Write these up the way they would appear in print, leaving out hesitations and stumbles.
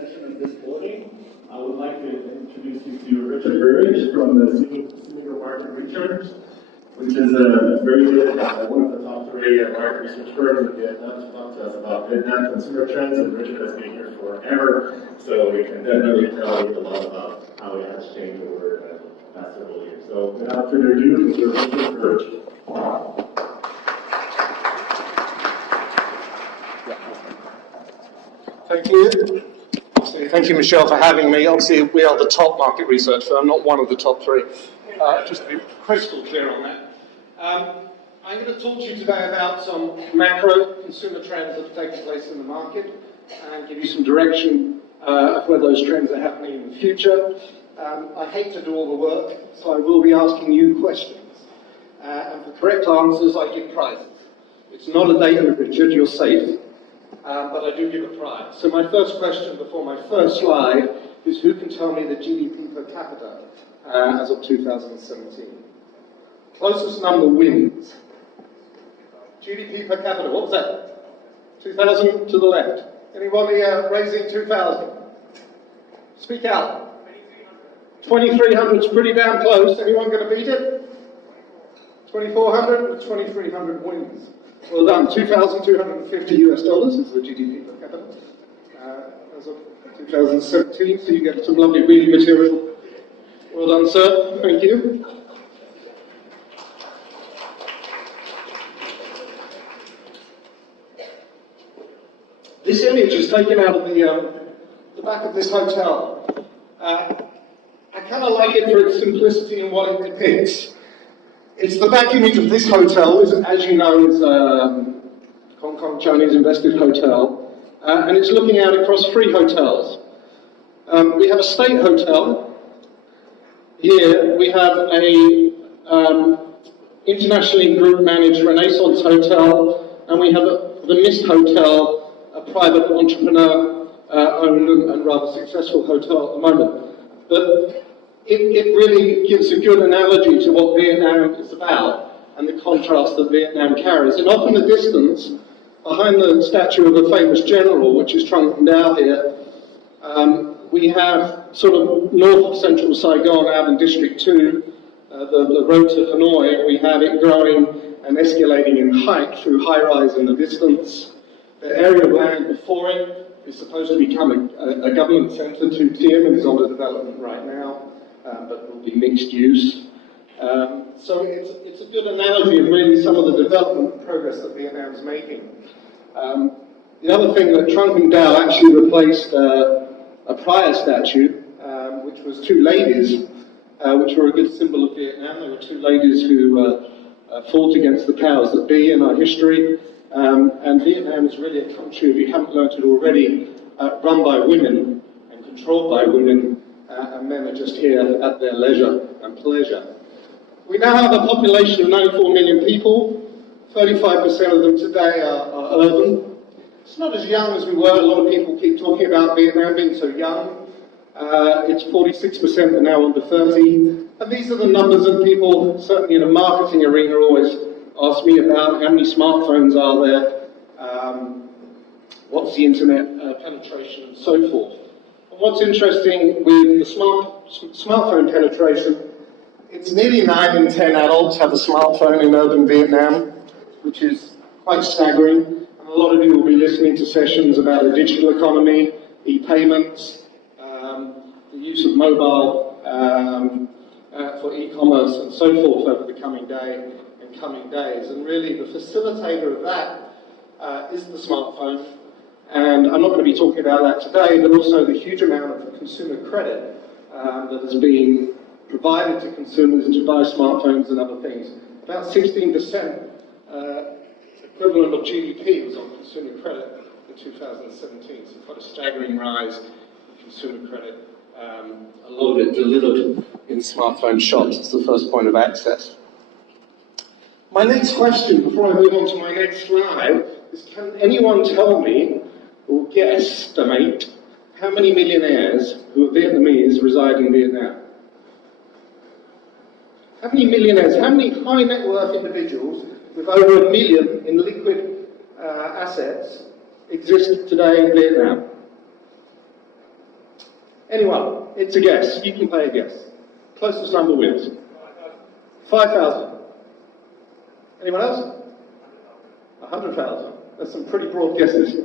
session of this morning. I would like to introduce you to Richard Burridge from the Single Market Research, which is a very good, one of the top three market research firms in Vietnam to talk to us about Vietnam consumer trends, and Richard has been here forever, so we can definitely tell you a lot about how it has changed over the past several years. So without further ado, Mr. Richard Burridge. Thank you. Thank you, Michelle, for having me. Obviously, we are the top market research firm, not one of the top three. Just to be crystal clear on that. I'm going to talk to you today about some macro consumer trends that have taken place in the market and give you some direction of where those trends are happening in the future. I hate to do all the work, so I will be asking you questions. And for correct answers, I give prizes. It's not a data, Richard, you're safe. But I do give a prize. So my first question before my first slide is who can tell me the GDP per capita as of 2017? Closest number wins. GDP per capita, what was that? 2,000 to the left. Anybody raising 2,000? Speak out. 2,300 is pretty damn close. Anyone going to beat it? 2,400? 2,300 wins. Well done. 2,250 US dollars is the GDP per capita as of 2017. So you get some lovely reading material. Well done, sir. Thank you. This image is taken out of the back of this hotel. I kind of like it for its simplicity and what it depicts. It's the back image of this hotel, as you know, is Hong Kong Chinese invested hotel, and it's looking out across three hotels. We have a state hotel. Here we have a internationally group managed Renaissance hotel, and we have the Mist Hotel, a private entrepreneur owned and rather successful hotel at the moment. But it really gives a good analogy to what Vietnam is about and the contrast that Vietnam carries. And off in the distance, behind the statue of a famous general, which is Trung Dao here, we have sort of north of central Saigon out in District 2, the road to Hanoi. We have it growing and escalating in height through high-rise in the distance. The area of land before it is supposed to become a government centre, 2 Tiem, and is under development right now. But will be mixed use. So it's a good analogy of really some of the development progress that Vietnam's making. The other thing that Trung Dao actually replaced a prior statue, which was 2 ladies, which were a good symbol of Vietnam. There were 2 ladies who fought against the powers that be in our history. And Vietnam is really a country, if you haven't learned it already, run by women and controlled by women. And men are just here at their leisure and pleasure. We now have a population of 94 million people. 35% of them today are urban. It's not as young as we were. A lot of people keep talking about Vietnam being so young. It's 46% are now under 30. And these are the numbers that people, certainly in a marketing arena, always ask me about. How many smartphones are there? What's the internet penetration and so forth. What's interesting with the smartphone penetration, it's nearly 9 in 10 adults have a smartphone in urban Vietnam, which is quite staggering. And a lot of you will be listening to sessions about the digital economy, e-payments, the use of mobile for e-commerce and so forth over the coming day and coming days. And really the facilitator of that is the smartphone. And I'm not going to be talking about that today, but also the huge amount of consumer credit that has been provided to consumers to buy smartphones and other things. About 16% equivalent of GDP was on consumer credit in 2017, so quite a staggering rise in consumer credit. A lot of it delivered in smartphone shops as the first point of access. My next question, before I move on to my next slide, is can anyone tell me or guesstimate how many millionaires who are Vietnamese reside in Vietnam? How many millionaires, how many high net worth individuals with over 1 million in liquid assets exist today in Vietnam? Anyone? It's a guess. You can play a guess. Closest number wins. 5,000. Anyone else? 100,000. That's some pretty broad guesses.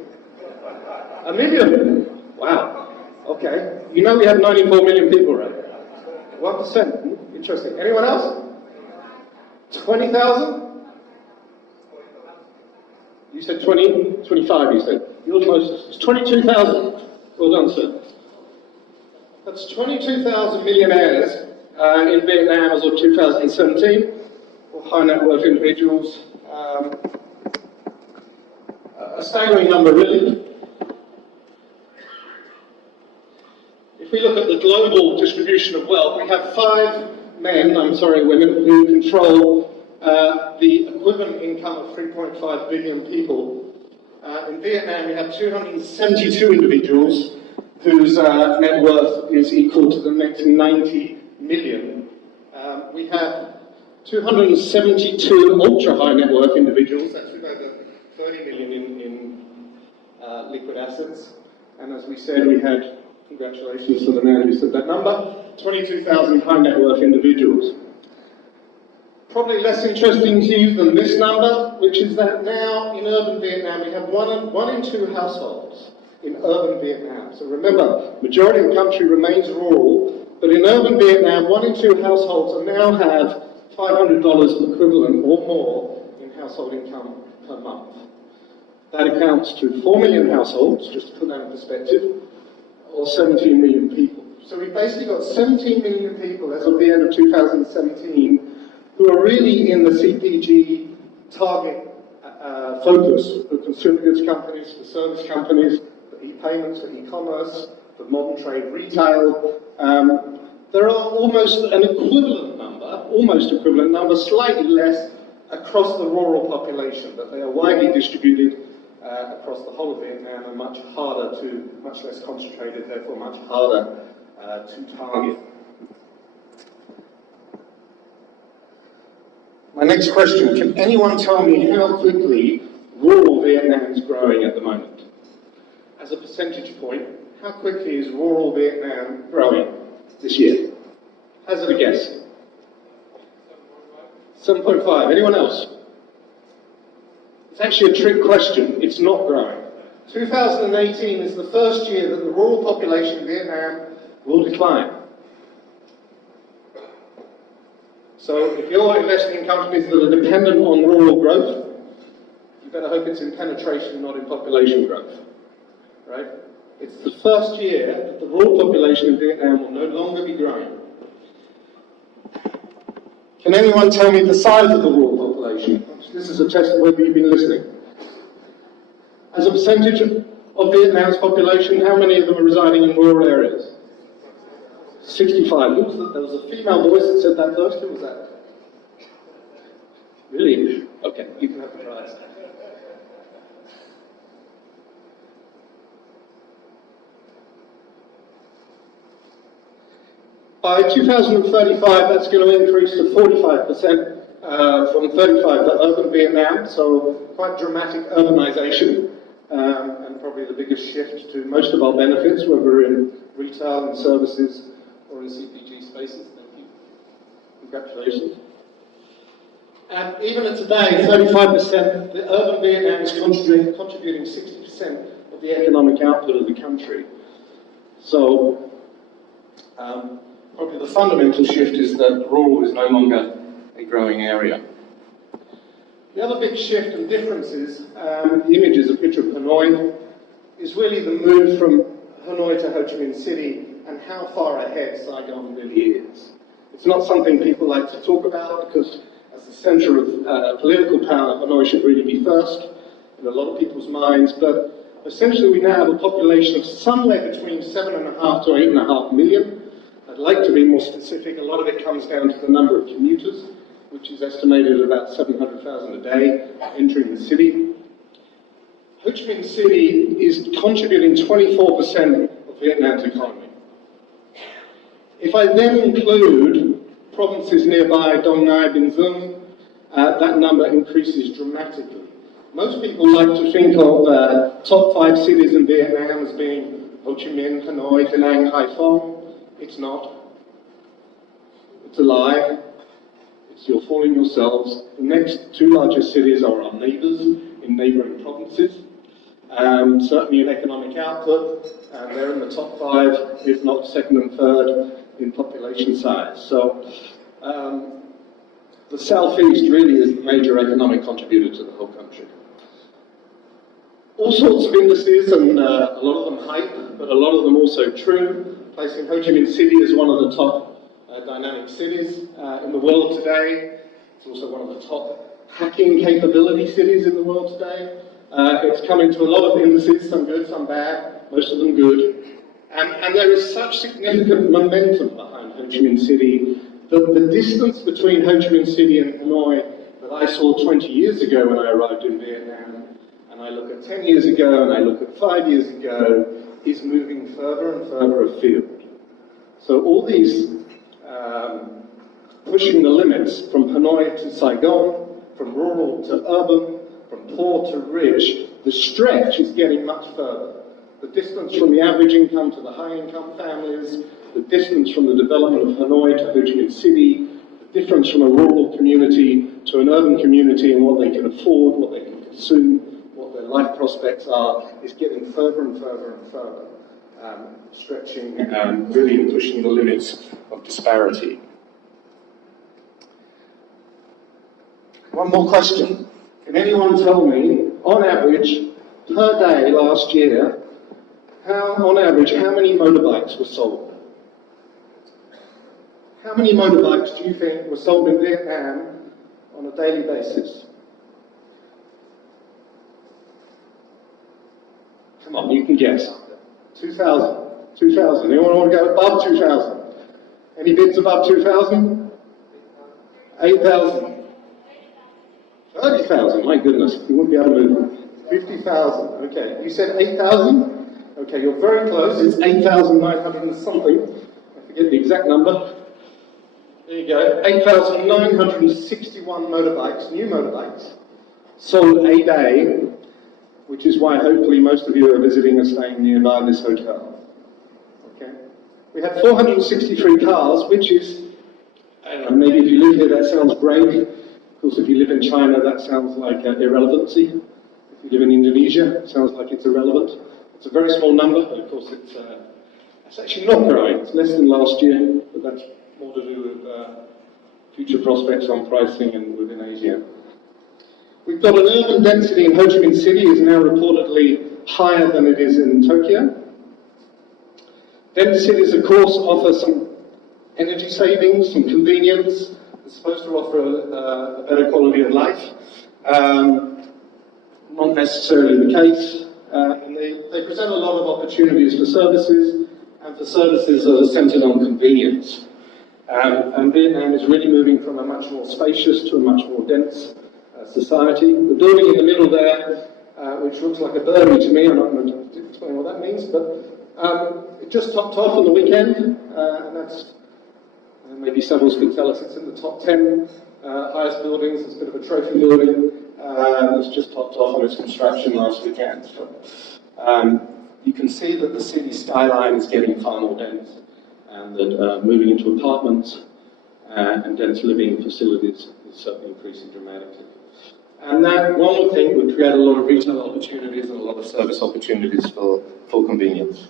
1 million. Wow. Okay. You know we have 94 million people, right? 1%. Interesting. Anyone else? 20,000? You said 20? 25, you said. You're closest. It's 22,000. Well done, sir. That's 22,000 millionaires in Vietnam as of 2017, or high net worth individuals. A staggering number, really. If we look at the global distribution of wealth, we have 5 women, who control the equivalent income of 3.5 billion people. In Vietnam, we have 272 individuals whose net worth is equal to the next 90 million. We have 272 ultra-high net worth individuals, that's with over 30 million in liquid assets. And as we said, we had, congratulations to the man who said that number, 22,000 high net worth individuals. Probably less interesting to you than this number, which is that now in urban Vietnam we have one in 2 households in urban Vietnam. So remember, majority of the country remains rural, but in urban Vietnam, 1 in 2 households now have $500 equivalent or more in household income per month. That accounts to 4 million households, just to put that in perspective, or 17 million people. So we've basically got 17 million people as of the end of 2017 who are really in the CPG target focus for consumer goods companies, for service companies, for e-payments, for e-commerce, for modern trade retail. There are almost equivalent number, slightly less across the rural population, but they are widely distributed across the whole of Vietnam and much less concentrated, therefore much harder to target. My next question, can anyone tell me how quickly rural Vietnam is growing at the moment? As a percentage point, how quickly is rural Vietnam growing this year? Hazard a guess. 7.5. Anyone else? It's actually a trick question. It's not growing. 2018 is the first year that the rural population in Vietnam will decline. So if you're investing in companies that are dependent on rural growth, you better hope it's in penetration, not in population growth. Right? It's the first year that the rural population in Vietnam will no longer be growing. Can anyone tell me the size of the rural population? This is a test of whether you've been listening. As a percentage of Vietnam's population, how many of them are residing in rural areas? 65. There was a female voice that said that first. Who was that? Really? Okay, you can have the prize. By 2035, that's going to increase to 45% from 35 for urban Vietnam, so quite dramatic urbanization, and probably the biggest shift to most of our benefits, whether in retail and services or in CPG spaces. Thank you. Congratulations. And even at today, 35%, the urban Vietnam is contributing 60% of the economic output of the country. So, probably the fundamental shift is that rural is no longer a growing area. The other big shift and difference is, the image is a picture of Hanoi, is really the move from Hanoi to Ho Chi Minh City and how far ahead Saigon really is. It's not something people like to talk about because as the centre of political power, Hanoi should really be first in a lot of people's minds, but essentially we now have a population of somewhere between 7.5 to 8.5 million. I'd like to be more specific. A lot of it comes down to the number of commuters, which is estimated at about 700,000 a day entering the city. Ho Chi Minh City is contributing 24% of Vietnam's economy. If I then include provinces nearby, Dong Nai, Binh Duong, that number increases dramatically. Most people like to think of top 5 cities in Vietnam as being Ho Chi Minh, Hanoi, Da Nang, Haiphong. It's not. It's a lie. You're fooling yourselves. The next two largest cities are our neighbours in neighbouring provinces. Certainly in economic output, they're in the top 5, if not second and third in population size. So the southeast really is the major economic contributor to the whole country. All sorts of indices, and a lot of them hype, but a lot of them also true, placing Ho Chi Minh City as one of the top dynamic cities in the world today. It's also one of the top hacking capability cities in the world today. It's coming to a lot of indices, some good, some bad, most of them good. And there is such significant momentum behind Ho Chi Minh City that the distance between Ho Chi Minh City and Hanoi that I saw 20 years ago when I arrived in Vietnam, and I look at 10 years ago and I look at 5 years ago, is moving further and further afield. So all these pushing the limits from Hanoi to Saigon, from rural to urban, from poor to rich, the stretch is getting much further. The distance from the average income to the high income families, the distance from the development of Hanoi to Ho Chi Minh City, the difference from a rural community to an urban community and what they can afford, what they can consume, what their life prospects are, is getting further and further and further, stretching and really pushing the limits of disparity. One more question. Can anyone tell me, on average, per day last year, on average, how many motorbikes were sold? How many motorbikes do you think were sold in Vietnam on a daily basis? Come on, you can guess. 2,000. 2,000. Anyone want to go above 2,000? Any bids above 2,000? 8,000. 30,000, my goodness, you wouldn't be able to move. 50,000, okay. You said 8,000? Okay, you're very close. It's 8,900 and something. I forget the exact number. There you go. 8,961 motorbikes, new motorbikes, sold a day, which is why hopefully most of you are visiting or staying nearby this hotel. Okay. We had 463 cars, which is, I don't know, maybe if you live here that sounds great. Of course, if you live in China, that sounds like irrelevancy. If you live in Indonesia, it sounds like it's irrelevant. It's a very small number, but of course it's actually not growing. It's less than last year, but that's more to do with future prospects on pricing and within Asia. We've got an urban density in Ho Chi Minh City is now reportedly higher than it is in Tokyo. Dense cities, of course, offer some energy savings, some convenience. It's supposed to offer a better quality of life. Not necessarily the case. And they present a lot of opportunities for services, and for services that are centered on convenience. And Vietnam is really moving from a much more spacious to a much more dense society. The building in the middle there, which looks like a Burberry to me, I'm not going to explain what that means, but it just topped off on the weekend, and that's maybe several could tell us it's in the top 10 highest buildings. It's a bit of a trophy building. It's just topped off on its construction last weekend. So, you can see that the city skyline is getting far more dense, and that moving into apartments and dense living facilities is certainly increasing dramatically. And that, one would think, would create a lot of retail opportunities and a lot of service opportunities for convenience.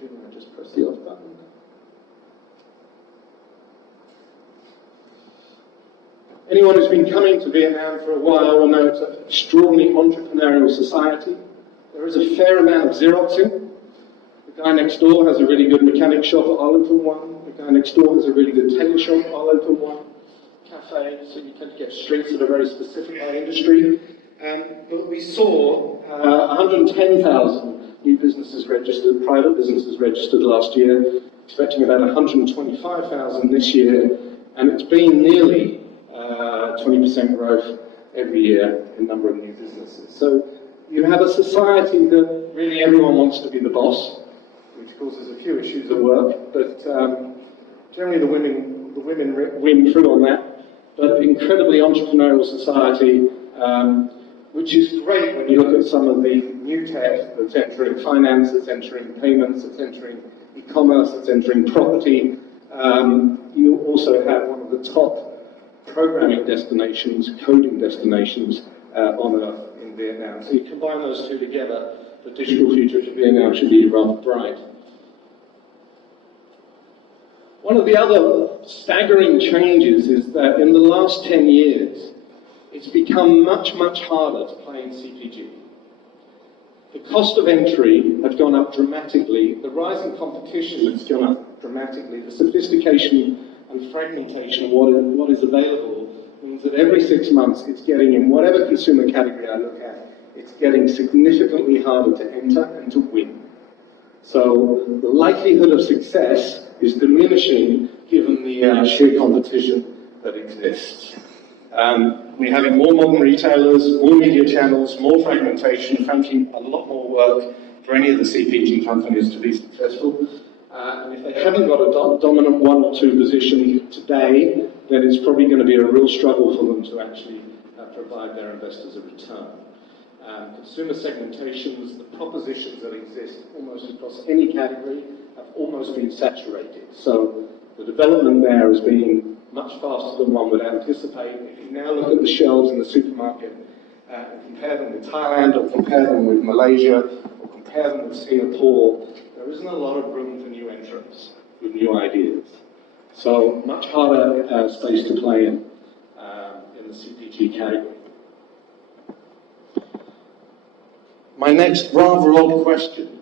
I just press the off button. Anyone who's been coming to Vietnam for a while will know it's an extraordinarily entrepreneurial society. There is a fair amount of Xeroxing. The guy next door has a really good mechanic shop, I'll open one. The guy next door has a really good tailor shop, I'll open one. Cafe, so you tend to get streets that are very specific by industry. But we saw 110,000 new businesses registered, private businesses registered last year, expecting about 125,000 this year, and it's been nearly 20% growth every year in number of new businesses. So you have a society that really everyone wants to be the boss, which causes a few issues at work, but generally the women win through on that. But incredibly entrepreneurial society, which is great when you look at some of the new tech that's entering finance, that's entering payments, that's entering e-commerce, that's entering property. You also have one of the top programming destinations, coding destinations on Earth in Vietnam. So you combine those two together, the digital future for Vietnam should be rather bright. One of the other staggering changes is that in the last 10 years, it's become much, much harder to play in CPG. The cost of entry has gone up dramatically, the rising competition has gone up dramatically, the sophistication and fragmentation of what is available means that every 6 months it's getting, in whatever consumer category I look at, it's getting significantly harder to enter and to win. So the likelihood of success is diminishing given the sheer competition that exists. We're having more modern retailers, more media channels, more fragmentation, frankly a lot more work for any of the CPG companies to be successful. And if they haven't got a dominant 1 or 2 position today, then it's probably going to be a real struggle for them to actually provide their investors a return. Consumer segmentations, the propositions that exist almost across any category have almost been saturated. So the development there has been much faster than one would anticipate. If you now look at the shelves in the supermarket and compare them with Thailand or compare them with Malaysia or compare them with Singapore, there isn't a lot of room for new entrants with new ideas. So much harder space to play in the CPG category. My next rather odd question.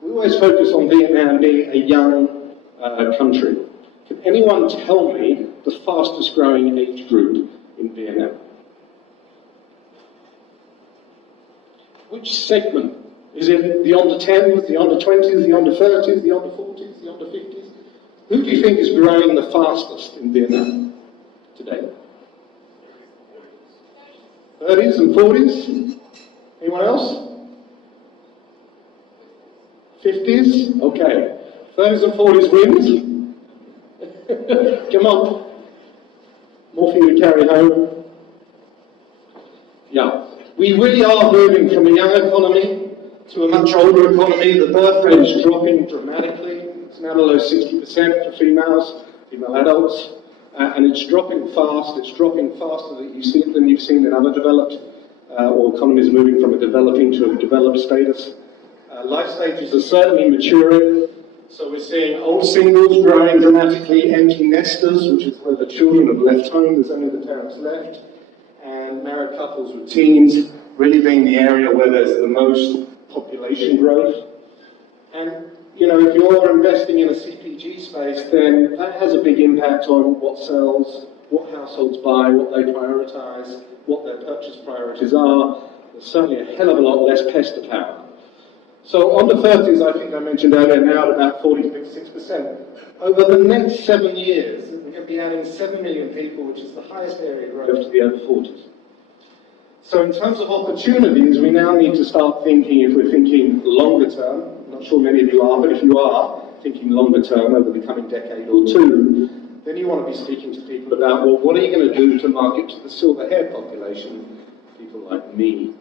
We always focus on Vietnam being a young country. Can anyone tell me the fastest growing age group in Vietnam? Which segment? Is it the under 10s, the under 20s, the under 30s, the under 40s, the under 50s? Who do you think is growing the fastest in Vietnam today? 30s and 40s? Anyone else? 50s? Okay. 30s and 40s wins. Come on. More for you to carry home. Yeah. We really are moving from a young economy to a much older economy. The birth rate is dropping dramatically. It's now below 60% for female adults. And it's dropping fast. It's dropping faster than you've seen in other developed or economies moving from a developing to a developed status. Life stages are certainly maturing. So we're seeing old singles growing dramatically, empty nesters, which is where the children have left home, there's only the parents left, and married couples with teens really being the area where there's the most population growth. And, you know, if you're investing in a CPG space, then that has a big impact on what sells, what households buy, what they prioritize, what their purchase priorities are. There's certainly a hell of a lot less pester power. So on the 30s, I think I mentioned earlier, now at about 46%. Over the next 7 years, we're going to be adding 7 million people, which is the highest area growth to the over 40s. So in terms of opportunities, we now need to start thinking, if we're thinking longer term, I'm not sure many of you are, but if you are thinking longer term over the coming decade or two, then you want to be speaking to people about, well, what are you going to do to market to the silver-haired population, people like me,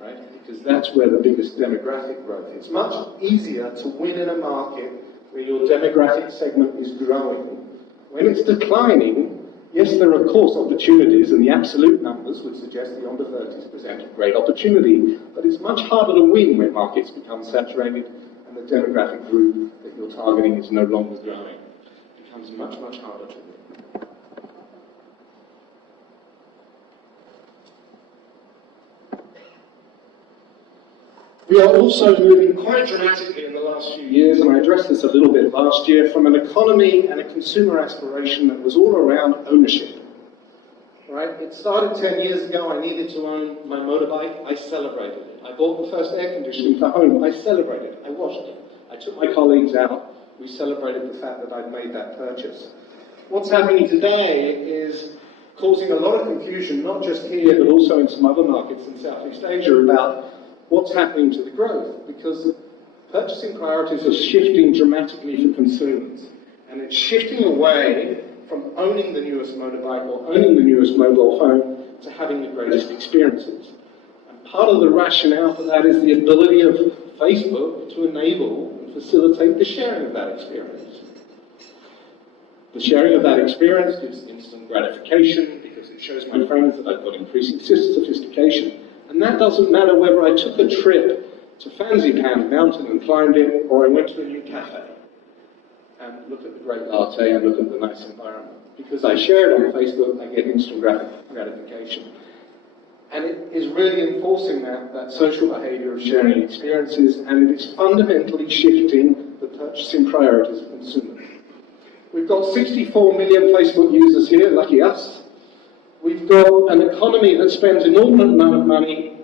right? Because that's where the biggest demographic growth is. It's much easier to win in a market where your demographic segment is growing. When it's declining, yes, there are of course opportunities, and the absolute numbers would suggest the under 30s present a great opportunity, but it's much harder to win when markets become saturated and the demographic group that you're targeting is no longer growing. It becomes much, much harder to win. We are also moving quite dramatically in the last few years, and I addressed this a little bit last year, from an economy and a consumer aspiration that was all around ownership. Right? It started 10 years ago. I needed to own my motorbike. I celebrated it. I bought the first air conditioning for home. I celebrated it. I washed it. I took my colleagues out. We celebrated the fact that I'd made that purchase. What's happening today is causing a lot of confusion, not just here, but also in some other markets in Southeast Asia, about what's happening to the growth, because purchasing priorities are shifting dramatically for consumers. And it's shifting away from owning the newest motorbike or owning the newest mobile phone to having the greatest experiences. part of the rationale for that is the ability of Facebook to enable and facilitate the sharing of that experience. The sharing of that experience gives instant gratification because it shows my friends that I've got increasing sophistication. And that doesn't matter whether I took a trip to Fansipan Mountain and climbed it, or I went to a new cafe and look at the great latte and look at the nice environment. Because I share it on Facebook, I get instant gratification. And it is really enforcing that social behavior of sharing experiences, and it is fundamentally shifting the purchasing priorities of consumers. We've got 64 million Facebook users here, lucky us. We've got an economy that spends an inordinate amount of money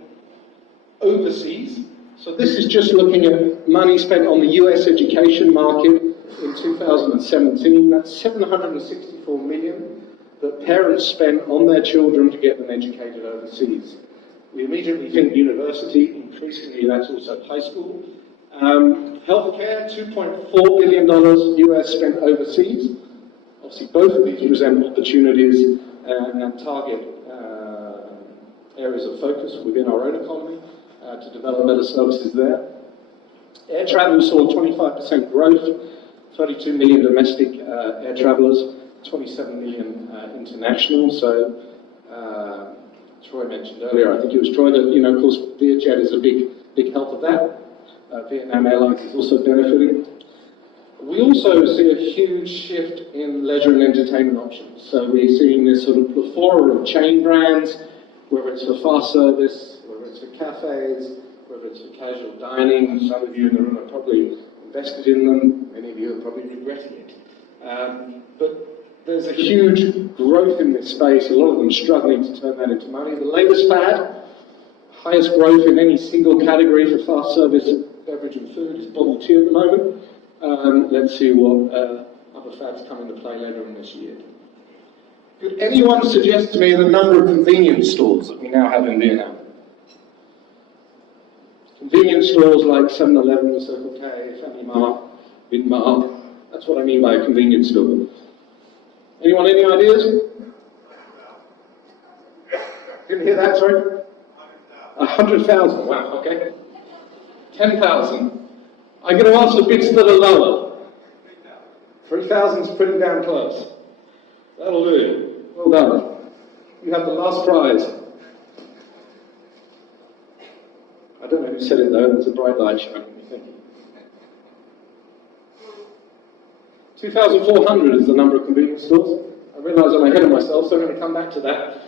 overseas. So this is just looking at money spent on the US education market in 2017. That's 764 million that parents spend on their children to get them educated overseas. We immediately think university, increasingly that's also high school. Healthcare, $2.4 billion US spent overseas. Obviously both of these present opportunities and target areas of focus within our own economy to develop better services there. Air travel saw 25% growth, 32 million domestic air travellers, 27 million international. So Troy mentioned earlier, I think it was Troy that, of course, Vietjet is a big help of that. Vietnam Airlines is also benefiting. We also see a huge shift in leisure and entertainment options. So we're seeing this sort of plethora of chain brands, whether it's for fast service, whether it's for cafes, whether it's for casual dining. Some of you in the room are probably invested in them. Many of you are probably regretting it. But there's a huge growth in this space, a lot of them struggling to turn that into money. The latest fad, highest growth in any single category for fast service, beverage and food, is bubble tea at the moment. Let's see what other fads come into play later in this year. Could anyone suggest to me the number of convenience stores that we now have in Vietnam? Convenience stores like 7-Eleven, Circle K, Family Mart, Big Mart. That's what I mean by a convenience store. Anyone, any ideas? Didn't hear that, sorry? 100,000, wow, okay. 10,000. I'm going to ask for bids that are lower. 3,000 is pretty damn close. That'll do. Well done. You have the last prize. I don't know who said it though, there's a bright light shining. Thank you. 2,400 is the number of convenience stores. I realise I'm ahead of myself, so I'm going to come back to that.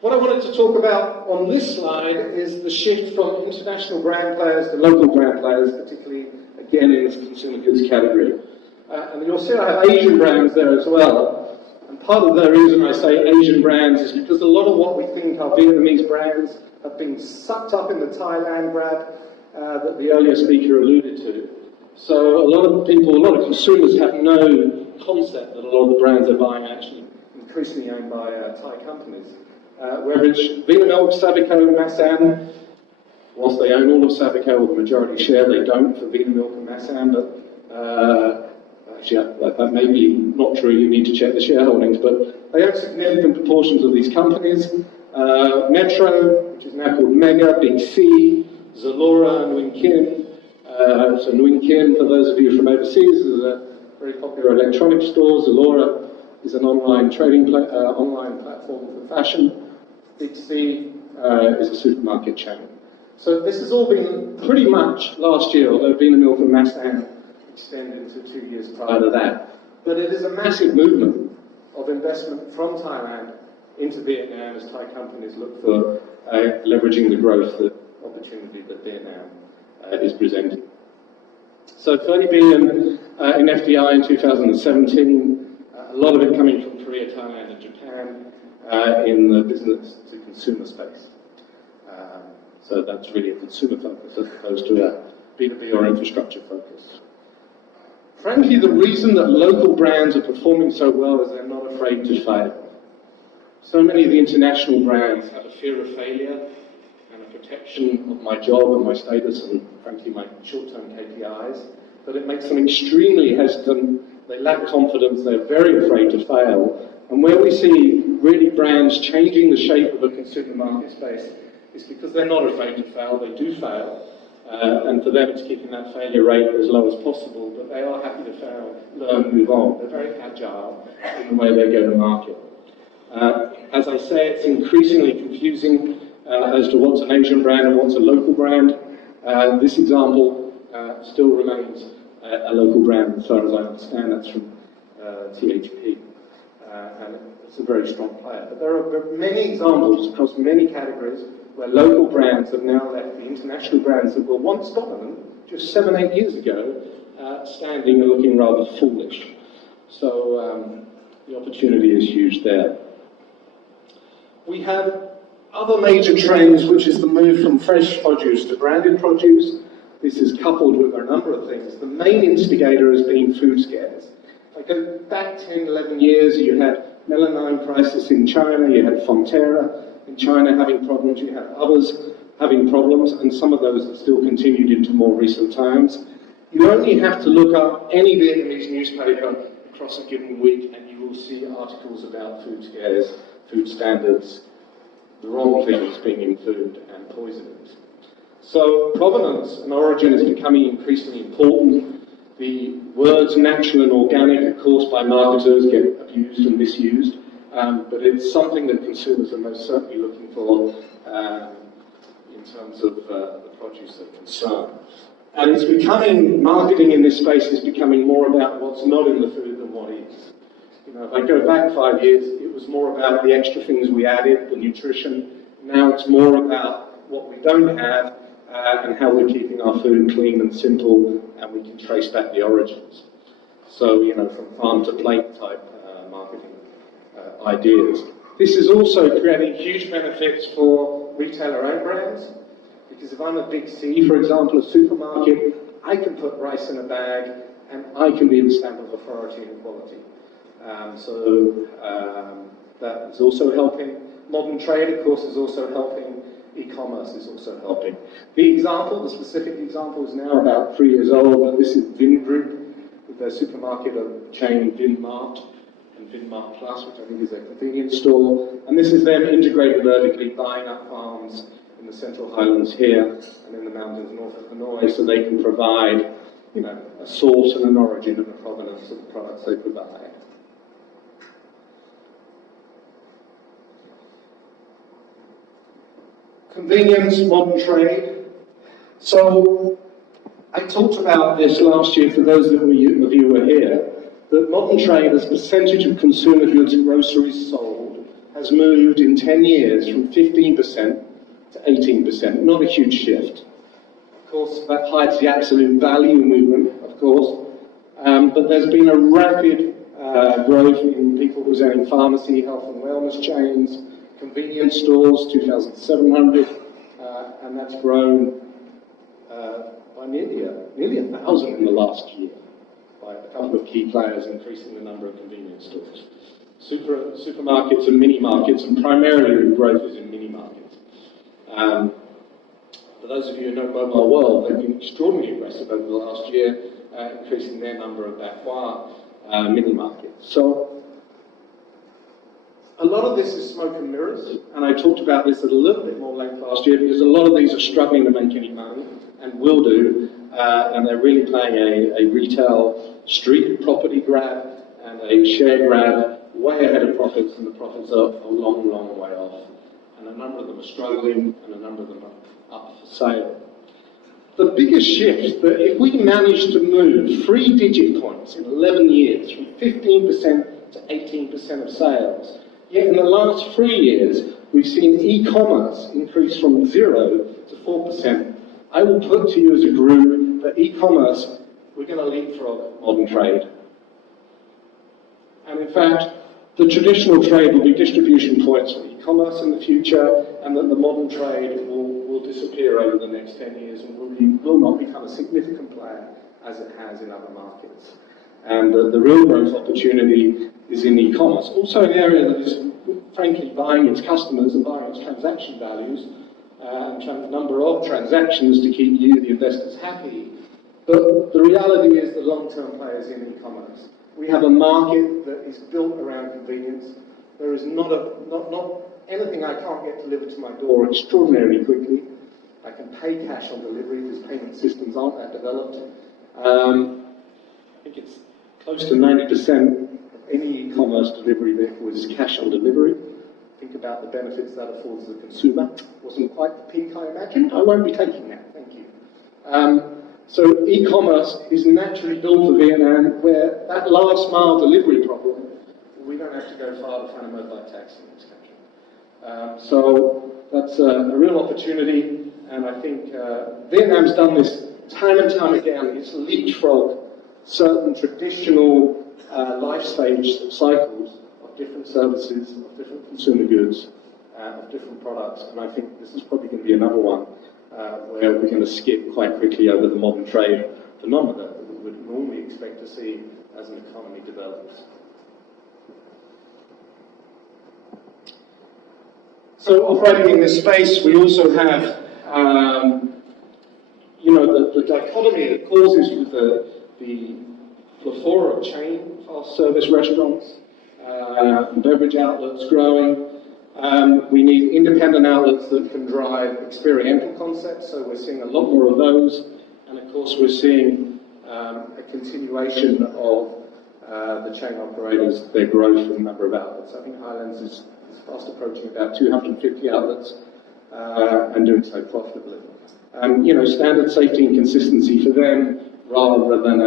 What I wanted to talk about on this slide is the shift from international brand players to local brand players, particularly, again, in this consumer goods category. And you'll see I have Asian brands there as well. And part of the reason I say Asian brands is because a lot of what we think are Vietnamese brands have been sucked up in the Thailand grab that the earlier speaker alluded to. So a lot of people, a lot of consumers have no concept that a lot of the brands they're buying are actually increasingly owned by Thai companies. Whether it's Vinamilk, Sabeco, Masan, whilst they own all of Sabeco, or the majority share, they don't for Vinamilk and Masan, but actually that may be not true, you need to check the shareholdings, but they own significant proportions of these companies. Metro, which is now called Mega, Big C, Zalora, Nguyen Kim. So Nguyen Kim, for those of you from overseas, is a very popular electronic store. Zalora is an online trading online platform for fashion. Big C is a supermarket chain. So this has all been pretty much last year, although Vinamilk and Masan extended to 2 years prior to that. But it is a massive movement of investment from Thailand into Vietnam as Thai companies look for leveraging the growth opportunity that Vietnam is presenting. So 30 billion in FDI in 2017, a lot of it coming from Korea, Thailand and Japan in the business to consumer space. So that's really a consumer focus as opposed to a B2B or infrastructure focus. Frankly, the reason that local brands are performing so well is they're not afraid to fail. So many of the international brands have a fear of failure and a protection of my job and my status and, frankly, my short-term KPIs, but it makes them extremely hesitant. They lack confidence. They're very afraid to fail. And where we see really brands changing the shape of a consumer market space It's because they're not afraid to fail. They do fail. And for them, it's keeping that failure rate as low as possible, but they are happy to fail, learn, move on. They're very agile in the way they go to market. As I say, it's increasingly confusing as to what's an Asian brand and what's a local brand. This example still remains a local brand, as far as I understand. That's from THP. And it's a very strong player. But there are many examples across many categories where local brands have now left the international brands that were once dominant, just 7, 8 years ago, standing and looking rather foolish. So the opportunity is huge there. We have other major trends, which is the move from fresh produce to branded produce. This is coupled with a number of things. The main instigator has been food scares. If I go back 10, 11 years, you had melanine crisis in China, you had Fonterra in China having problems, you had others having problems, and some of those have still continued into more recent times. You only have to look up any Vietnamese newspaper across a given week and you will see articles about food scares, food standards, the wrong things being in food, and poisonings. So provenance and origin is becoming increasingly important. The words natural and organic, of course, by marketers get abused and misused, but it's something that consumers are most certainly looking for in terms of the produce they're concerned. And it's becoming, marketing in this space is becoming more about what's not in the food than what is. You know, if I go back 5 years, it was more about the extra things we added, the nutrition. Now it's more about what we don't have and how we're keeping our food clean and simple, and we can trace back the origins. So, you know, from farm to plate type marketing ideas. This is also creating huge benefits for retailer-owned brands, because if I'm a big C, for example, a supermarket, I can put rice in a bag, and I can be the stamp of authority and quality. That is also helping. Modern trade, of course, is also helping. E-commerce is also helping. The example, the specific example, is now about 3 years old, but this is Vin Group, with their supermarket chain Vinmart, and Vinmart Plus, which I think is their convenience store. And this is them integrated vertically, buying up farms in the Central Highlands here, and in the mountains north of Hanoi, so they can provide, you know, a source and an origin and a provenance of the products they provide. Convenience, modern trade. So I talked about this last year for those of you who were here, that modern trade as a percentage of consumer goods and groceries sold has moved in 10 years from 15% to 18%, not a huge shift. Of course, that hides the absolute value movement, of course, but there's been a rapid growth in people presenting pharmacy, health and wellness chains, convenience stores, 2,700, and that's grown by nearly 1,000 in the last year, by a couple of key players increasing the number of convenience stores. Supermarkets and mini-markets, and primarily the growth is in mini-markets. For those of you who know Mobile World, they've been extraordinarily aggressive over the last year, increasing their number of Batois mini-markets. So, a lot of this is smoke and mirrors, and I talked about this at a little bit more length last year, because a lot of these are struggling to make any money, and will do, and they're really playing a retail street property grab and a share grab way ahead of profits, and the profits are a long, long way off. And a number of them are struggling, and a number of them are up for sale. The biggest shift, that if we manage to move 3 digit points in 11 years, from 15% to 18% of sales, yet in the last 3 years, we've seen e-commerce increase from 0 to 4%. I will put to you as a group that e-commerce, we're going to leapfrog modern trade. And in fact, the traditional trade will be distribution points for e-commerce in the future, and that the modern trade will disappear over the next 10 years and will not become a significant player as it has in other markets. And the real growth opportunity is in e-commerce. Also an area that is, frankly, buying its customers and buying its transaction values, and number of transactions to keep you, the investors, happy. But the reality is the long-term players in e-commerce. We have a market that is built around convenience. There is not anything I can't get delivered to my door extraordinarily quickly. I can pay cash on delivery because payment systems aren't that developed. I think it's close to 90% of any e-commerce delivery vehicle is cash on delivery. Think about the benefits that affords the consumer. Wasn't quite the peak I imagined. I won't be taking that, thank you. So e-commerce is naturally built for Vietnam, where that last mile delivery problem, we don't have to go far to find a motorbike taxi in this country. So that's a real opportunity, and I think Vietnam's done this time and time again. It's leapfrogged certain traditional life stage cycles of different services, of different consumer goods, of different products, and I think this is probably going to be another one where we're going to skip quite quickly over the modern trade phenomena that we would normally expect to see as an economy develops. So operating in this space, we also have, the dichotomy that causes with the plethora of chain fast service restaurants, beverage outlets growing. We need independent outlets that can drive experiential concepts, so we're seeing a lot more of those. And of course, we're seeing a continuation of the chain operators, their growth in the number of outlets. I think Highlands is fast approaching about 250 outlets and doing so profitably. Standard safety and consistency for them rather than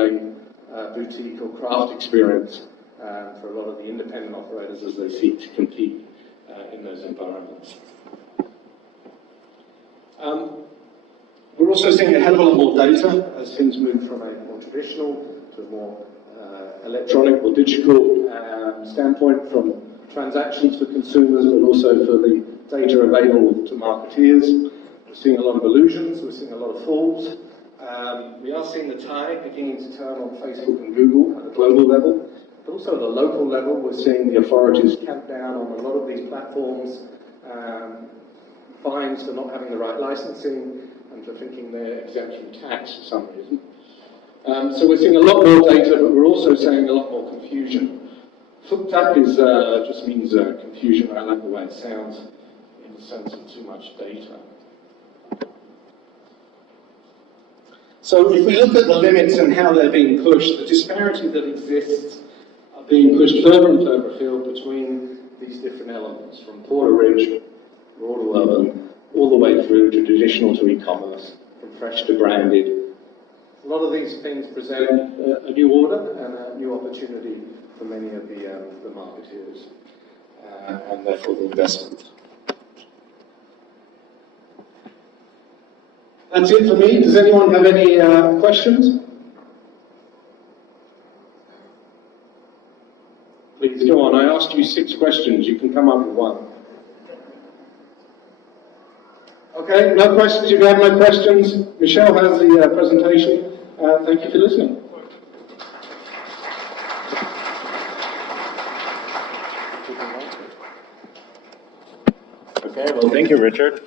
a boutique or craft experience for a lot of the independent operators as they seek to compete in those environments. We're also seeing a hell of a lot more data as things move from a more traditional to a more electronic or digital standpoint, from transactions for consumers, but also for the data available to marketeers. We're seeing a lot of illusions, we're seeing a lot of fools. We are seeing the tide beginning to turn on Facebook and Google at the global level, but also at the local level. We're seeing the authorities camp down on a lot of these platforms, fines for not having the right licensing and for thinking they're exempt from tax for some reason. So we're seeing a lot more data, but we're also seeing a lot more confusion. Phức tạp just means confusion. I like the way it sounds in the sense of too much data. So if we look at the limits and how they're being pushed, the disparity that exists are being pushed further and further afield between these different elements, from porter rich, raw to urban, all the way through to traditional to e-commerce, from fresh to branded. A lot of these things present a new order and a new opportunity for many of the marketeers and therefore the investment. That's it for me. Does anyone have any questions? Please go on. I asked you 6 questions. You can come up with one. Okay, no questions. If you have no questions, Michelle has the presentation. Thank you for listening. Okay, well, thank you, Richard.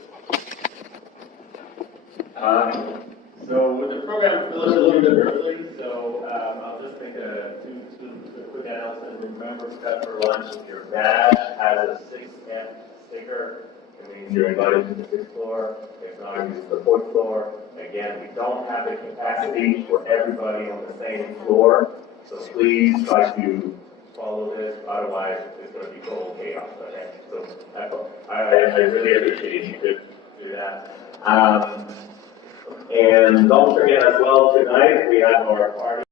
So with the program finished a little bit early, so I'll just make two quick announcements. Remember, Prep for Lunch, your badge has a 6F sticker. It means you're invited to the 6th floor. If not, use the 4th floor. Again, we don't have the capacity for everybody on the same floor, so please try to follow this. Otherwise, it's going to be total chaos. Okay, so I really appreciate you could do that. And don't forget as well, tonight we have our party.